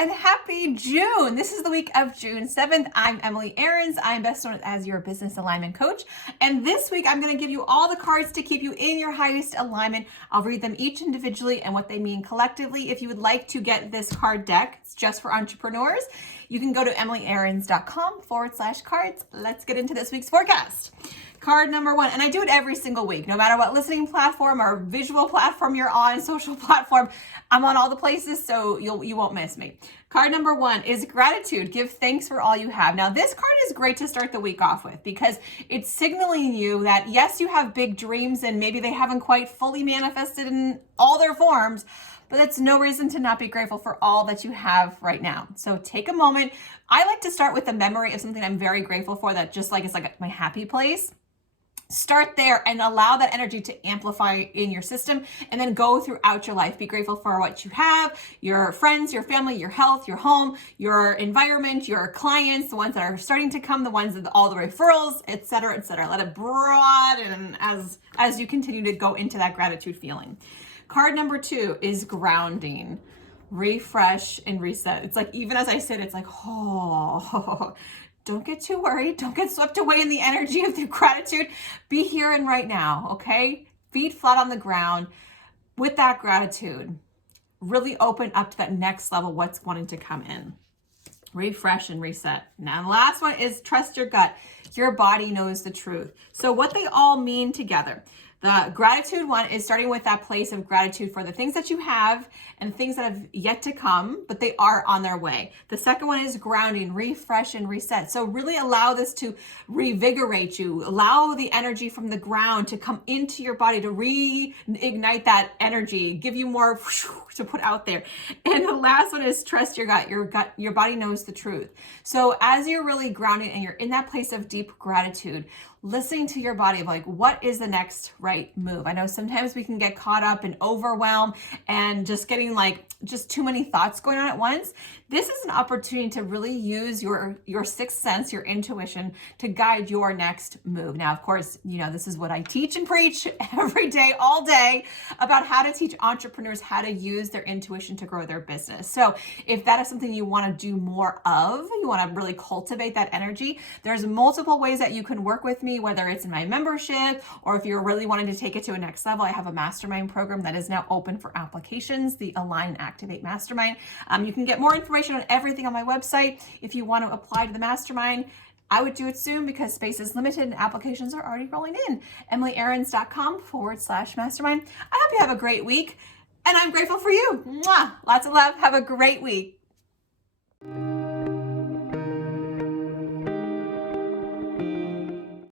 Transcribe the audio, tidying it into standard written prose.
and happy June. This is the week of June 7th. I'm Emily Aarons. I'm best known as your business alignment coach. And this week, I'm going to give you all the cards to keep you in your highest alignment. I'll read them each individually and what they mean collectively. If you would like to get this card deck, it's just for entrepreneurs. You can go to emilyarons.com/cards. Let's get into this week's forecast. Card number one, and I do it every single week, no matter what listening platform or visual platform you're on, social platform. I'm on all the places, so you won't miss me. Card number one is gratitude. Give thanks for all you have. Now, this card is great to start the week off with because it's signaling you that yes, you have big dreams and maybe they haven't quite fully manifested in all their forms, but that's no reason to not be grateful for all that you have right now. So take a moment. I like to start with the memory of something I'm very grateful for that just like it's like my happy place. Start there and allow that energy to amplify in your system and then go throughout your life. Be grateful for what you have, your friends, your family, your health, your home, your environment, your clients, the ones that are starting to come, the ones that all the referrals, et cetera, et cetera. Let it broaden as you continue to go into that gratitude feeling. Card number two is grounding. Refresh and reset. It's like, even as I said, it's like, oh, don't get too worried. Don't get swept away in the energy of the gratitude. Be here and right now, okay? Feet flat on the ground with that gratitude. Really open up to that next level, what's wanting to come in. Refresh and reset. Now, the last one is trust your gut. Your body knows the truth. So what they all mean together. The gratitude one is starting with that place of gratitude for the things that you have and things that have yet to come, but they are on their way. The second one is grounding, refresh, and reset. So really allow this to revigorate you. Allow the energy from the ground to come into your body, to reignite that energy, give you more to put out there. And the last one is trust your gut. Your body knows the truth. So as you're really grounding and you're in that place of deep gratitude, listening to your body of like, what is the next right move? I know sometimes we can get caught up in overwhelm and just getting just too many thoughts going on at once. This is an opportunity to really use your sixth sense, your intuition, to guide your next move. Now, of course, this is what I teach and preach every day, all day, about how to teach entrepreneurs how to use their intuition to grow their business. So if that is something you want to do more of, you want to really cultivate that energy, there's multiple ways that you can work with me, whether it's in my membership or if you're really wanting to take it to a next level. I have a mastermind program that is now open for applications, the Align Activate Mastermind. You can get more information on everything on my website. If you want to apply to the mastermind, I would do it soon because space is limited and applications are already rolling in. emilyarons.com/mastermind. I hope you have a great week and I'm grateful for you. Mwah! Lots of love. Have a great week.